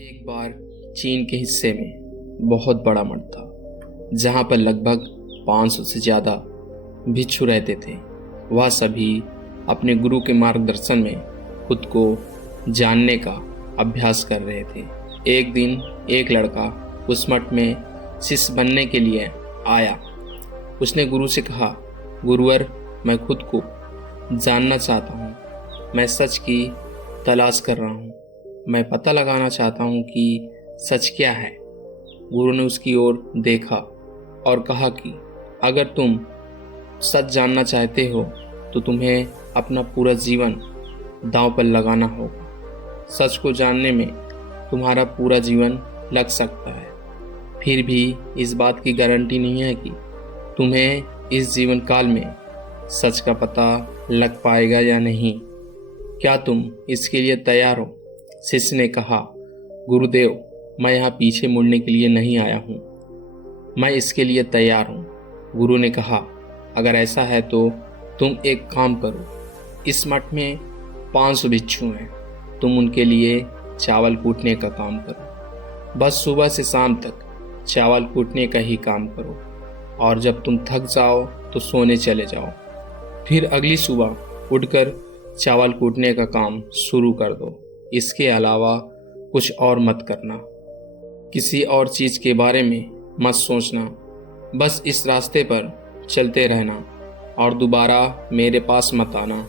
एक बार चीन के हिस्से में बहुत बड़ा मठ था जहाँ पर लगभग 500 से ज़्यादा भिक्षु रहते थे। वह सभी अपने गुरु के मार्गदर्शन में खुद को जानने का अभ्यास कर रहे थे। एक दिन एक लड़का उस मठ में शिष्य बनने के लिए आया। उसने गुरु से कहा, गुरुवर, मैं खुद को जानना चाहता हूँ। मैं सच की तलाश कर रहा हूँ। मैं पता लगाना चाहता हूँ कि सच क्या है। गुरु ने उसकी ओर देखा और कहा कि अगर तुम सच जानना चाहते हो तो तुम्हें अपना पूरा जीवन दांव पर लगाना होगा। सच को जानने में तुम्हारा पूरा जीवन लग सकता है, फिर भी इस बात की गारंटी नहीं है कि तुम्हें इस जीवन काल में सच का पता लग पाएगा या नहीं। क्या तुम इसके लिए तैयार हो? शिष्य ने कहा, गुरुदेव, मैं यहाँ पीछे मुड़ने के लिए नहीं आया हूँ। मैं इसके लिए तैयार हूँ। गुरु ने कहा, अगर ऐसा है तो तुम एक काम करो। इस मठ में 500 भिक्षु हैं। तुम उनके लिए चावल कूटने का काम करो। बस सुबह से शाम तक चावल कूटने का ही काम करो, और जब तुम थक जाओ तो सोने चले जाओ। फिर अगली सुबह उठकर चावल कूटने का काम शुरू कर दो। इसके अलावा कुछ और मत करना। किसी और चीज़ के बारे में मत सोचना। बस इस रास्ते पर चलते रहना और दोबारा मेरे पास मत आना।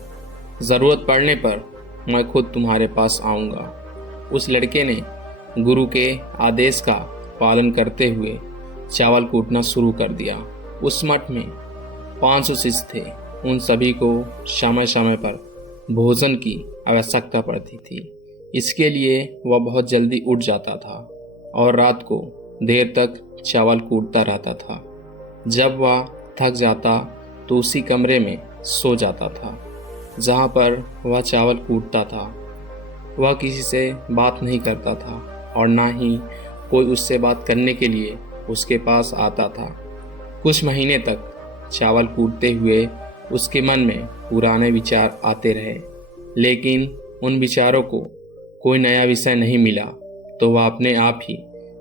ज़रूरत पड़ने पर मैं खुद तुम्हारे पास आऊँगा। उस लड़के ने गुरु के आदेश का पालन करते हुए चावल कूटना शुरू कर दिया। उस मठ में 500 शिष्य थे। उन सभी को समय समय पर भोजन की आवश्यकता पड़ती थी। इसके लिए वह बहुत जल्दी उठ जाता था और रात को देर तक चावल कूटता रहता था। जब वह थक जाता तो उसी कमरे में सो जाता था जहाँ पर वह चावल कूटता था। वह किसी से बात नहीं करता था और ना ही कोई उससे बात करने के लिए उसके पास आता था। कुछ महीने तक चावल कूटते हुए उसके मन में पुराने विचार आते रहे, लेकिन उन विचारों को कोई नया विषय नहीं मिला तो वह अपने आप ही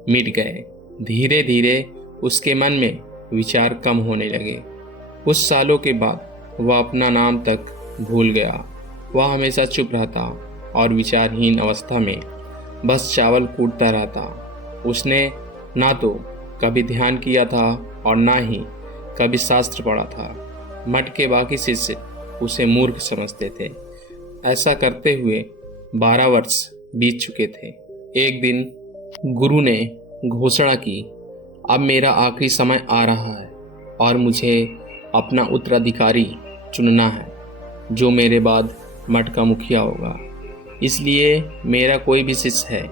मिट गए। धीरे धीरे उसके मन में विचार कम होने लगे। कुछ सालों के बाद वह अपना नाम तक भूल गया। वह हमेशा चुप रहता और विचारहीन अवस्था में बस चावल कूटता रहता। उसने ना तो कभी ध्यान किया था और ना ही कभी शास्त्र पढ़ा था। मठ के बाकी शिष्य उसे मूर्ख समझते थे। ऐसा करते हुए 12 वर्ष बीत चुके थे। एक दिन गुरु ने घोषणा की, अब मेरा आखिरी समय आ रहा है और मुझे अपना उत्तराधिकारी चुनना है जो मेरे बाद मठ का मुखिया होगा। इसलिए मेरा कोई भी शिष्य है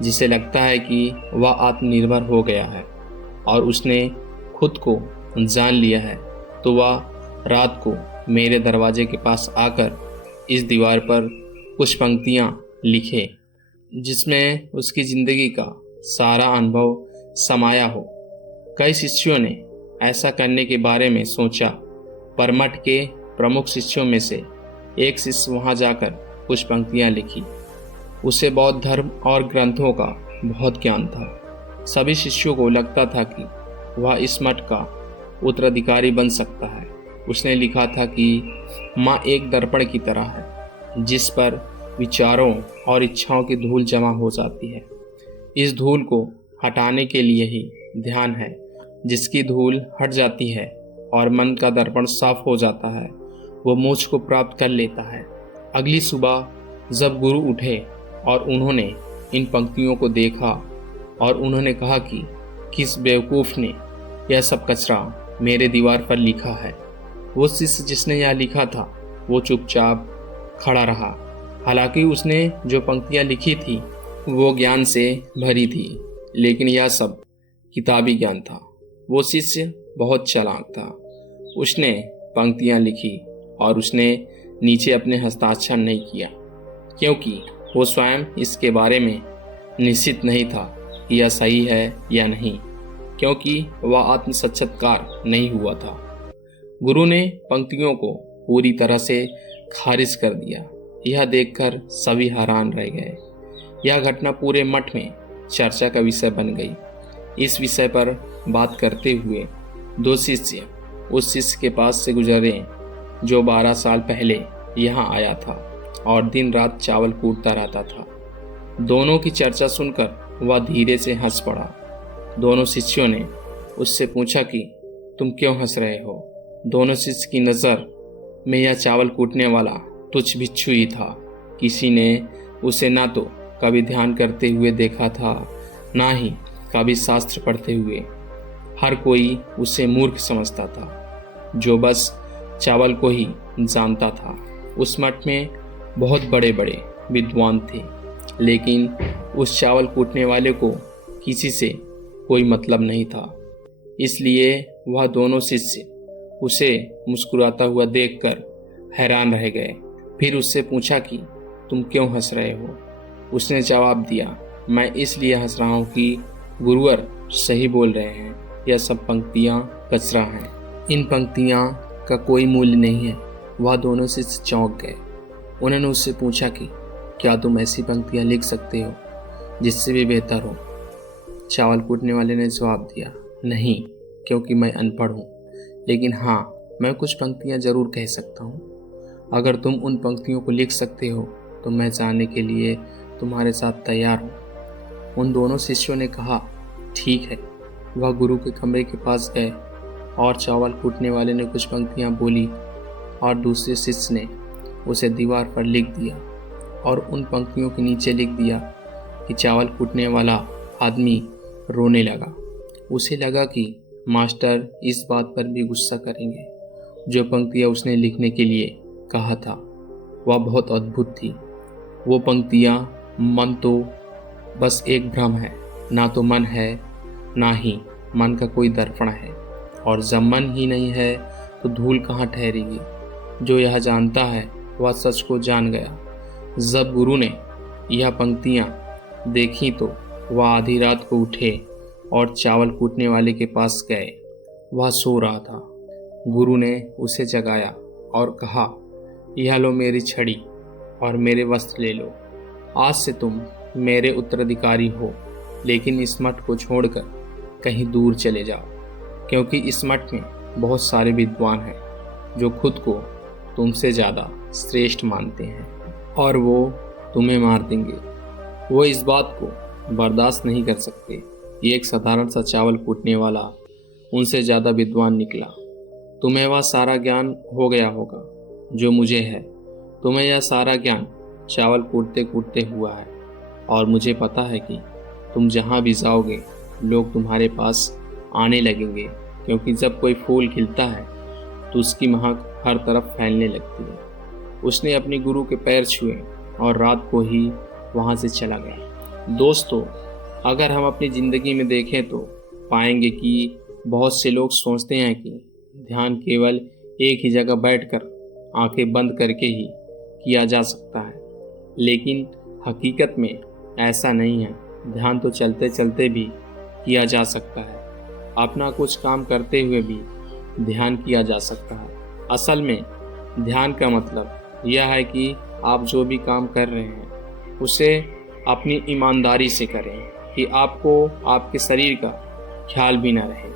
जिसे लगता है कि वह आत्मनिर्भर हो गया है और उसने खुद को जान लिया है, तो वह रात को मेरे दरवाजे के पास आकर इस दीवार पर कुछ पंक्तियाँ लिखे जिसमें उसकी ज़िंदगी का सारा अनुभव समाया हो। कई शिष्यों ने ऐसा करने के बारे में सोचा, पर मठ के प्रमुख शिष्यों में से एक शिष्य वहाँ जाकर कुछ पंक्तियाँ लिखी। उसे बौद्ध धर्म और ग्रंथों का बहुत ज्ञान था। सभी शिष्यों को लगता था कि वह इस मठ का उत्तराधिकारी बन सकता है। उसने लिखा था कि माँ एक दर्पण की तरह है जिस पर विचारों और इच्छाओं की धूल जमा हो जाती है। इस धूल को हटाने के लिए ही ध्यान है। जिसकी धूल हट जाती है और मन का दर्पण साफ हो जाता है, वो मोक्ष को प्राप्त कर लेता है। अगली सुबह जब गुरु उठे और उन्होंने इन पंक्तियों को देखा और उन्होंने कहा कि किस बेवकूफ़ ने यह सब कचरा मेरे दीवार पर लिखा है। वो शिष्य जिसने यह लिखा था वो चुपचाप खड़ा रहा। हालांकि उसने जो पंक्तियाँ लिखी थी वो ज्ञान से भरी थी, लेकिन यह सब किताबी ज्ञान था। वो शिष्य बहुत चालाक था। उसने पंक्तियाँ लिखी और उसने नीचे अपने हस्ताक्षर नहीं किया, क्योंकि वो स्वयं इसके बारे में निश्चित नहीं था कि यह सही है या नहीं, क्योंकि वह आत्म साक्षात्कार नहीं हुआ था। गुरु ने पंक्तियों को पूरी तरह से खारिज कर दिया। यह देखकर सभी हैरान रह गए। यह घटना पूरे मठ में चर्चा का विषय बन गई। इस विषय पर बात करते हुए दो शिष्य उस शिष्य के पास से गुजरे जो 12 साल पहले यहाँ आया था और दिन रात चावल कूटता रहता था। दोनों की चर्चा सुनकर वह धीरे से हंस पड़ा। दोनों शिष्यों ने उससे पूछा कि तुम क्यों हंस रहे हो। दोनों शिष्य की नज़र में यह चावल कूटने वाला तुच्छ भिक्षु ही था। किसी ने उसे ना तो कभी ध्यान करते हुए देखा था, ना ही कभी शास्त्र पढ़ते हुए। हर कोई उसे मूर्ख समझता था जो बस चावल को ही जानता था। उस मठ में बहुत बड़े बड़े विद्वान थे, लेकिन उस चावल कूटने वाले को किसी से कोई मतलब नहीं था। इसलिए वह दोनों शिष्य उसे मुस्कुराता हुआ देखकर हैरान रह गए। फिर उससे पूछा कि तुम क्यों हंस रहे हो। उसने जवाब दिया, मैं इसलिए हंस रहा हूँ कि गुरुवर सही बोल रहे हैं। यह सब पंक्तियाँ कचरा हैं। इन पंक्तियाँ का कोई मूल्य नहीं है। वह दोनों शिष्य चौंक गए। उन्होंने उससे पूछा कि क्या तुम ऐसी पंक्तियाँ लिख सकते हो जिससे भी बेहतर हो। चावल कूटने वाले ने जवाब दिया, नहीं, क्योंकि मैं अनपढ़ हूँ, लेकिन हाँ, मैं कुछ पंक्तियाँ जरूर कह सकता हूँ। अगर तुम उन पंक्तियों को लिख सकते हो तो मैं जानने के लिए तुम्हारे साथ तैयार हूँ। उन दोनों शिष्यों ने कहा, ठीक है। वह गुरु के कमरे के पास गए और चावल कूटने वाले ने कुछ पंक्तियाँ बोली और दूसरे शिष्य ने उसे दीवार पर लिख दिया और उन पंक्तियों के नीचे लिख दिया कि चावल कूटने वाला आदमी रोने लगा। उसे लगा कि मास्टर इस बात पर भी गुस्सा करेंगे। जो पंक्तियाँ उसने लिखने के लिए कहा था वह बहुत अद्भुत थी। वो पंक्तियाँ, मन तो बस एक भ्रम है, ना तो मन है ना ही मन का कोई दर्पण है, और जब मन ही नहीं है तो धूल कहाँ ठहरेगी। जो यह जानता है वह सच को जान गया। जब गुरु ने यह पंक्तियाँ देखी तो वह आधी रात को उठे और चावल कूटने वाले के पास गए। वह सो रहा था। गुरु ने उसे जगाया और कहा, यह लो मेरी छड़ी और मेरे वस्त्र ले लो। आज से तुम मेरे उत्तराधिकारी हो, लेकिन इस मठ को छोड़कर कहीं दूर चले जाओ, क्योंकि इस मठ में बहुत सारे विद्वान हैं जो खुद को तुमसे ज़्यादा श्रेष्ठ मानते हैं और वो तुम्हें मार देंगे। वो इस बात को बर्दाश्त नहीं कर सकते। ये एक साधारण सा चावल कूटने वाला उनसे ज़्यादा विद्वान निकला। तुम्हें वह सारा ज्ञान हो गया होगा जो मुझे है। तुम्हें यह सारा ज्ञान चावल कूटते कूटते हुआ है, और मुझे पता है कि तुम जहाँ भी जाओगे लोग तुम्हारे पास आने लगेंगे, क्योंकि जब कोई फूल खिलता है तो उसकी महक हर तरफ फैलने लगती है। उसने अपने गुरु के पैर छुए और रात को ही वहाँ से चला गया। दोस्तों, अगर हम अपनी ज़िंदगी में देखें तो पाएंगे कि बहुत से लोग सोचते हैं कि ध्यान केवल एक ही जगह बैठकर आंखें बंद करके ही किया जा सकता है, लेकिन हकीकत में ऐसा नहीं है। ध्यान तो चलते चलते भी किया जा सकता है। अपना कुछ काम करते हुए भी ध्यान किया जा सकता है। असल में ध्यान का मतलब यह है कि आप जो भी काम कर रहे हैं उसे अपनी ईमानदारी से करें कि आपको आपके शरीर का ख्याल भी न रहे।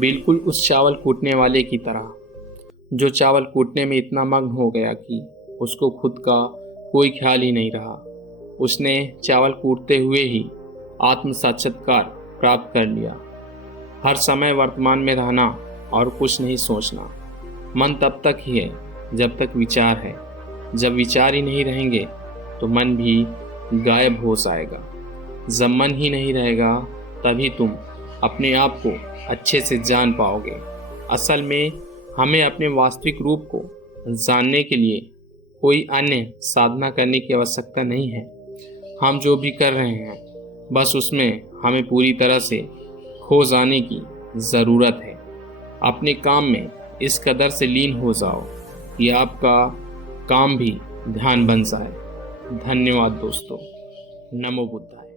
बिल्कुल उस चावल कूटने वाले की तरह जो चावल कूटने में इतना मग्न हो गया कि उसको खुद का कोई ख्याल ही नहीं रहा। उसने चावल कूटते हुए ही आत्म साक्षात्कार प्राप्त कर लिया। हर समय वर्तमान में रहना और कुछ नहीं सोचना। मन तब तक ही है जब तक विचार है। जब विचार ही नहीं रहेंगे तो मन भी गायब हो जाएगा। जब मन ही नहीं रहेगा तभी तुम अपने आप को अच्छे से जान पाओगे। असल में हमें अपने वास्तविक रूप को जानने के लिए कोई अन्य साधना करने की आवश्यकता नहीं है। हम जो भी कर रहे हैं बस उसमें हमें पूरी तरह से खो जाने की ज़रूरत है। अपने काम में इस कदर से लीन हो जाओ कि आपका काम भी ध्यान बन जाए। धन्यवाद दोस्तों। नमो बुद्धाय।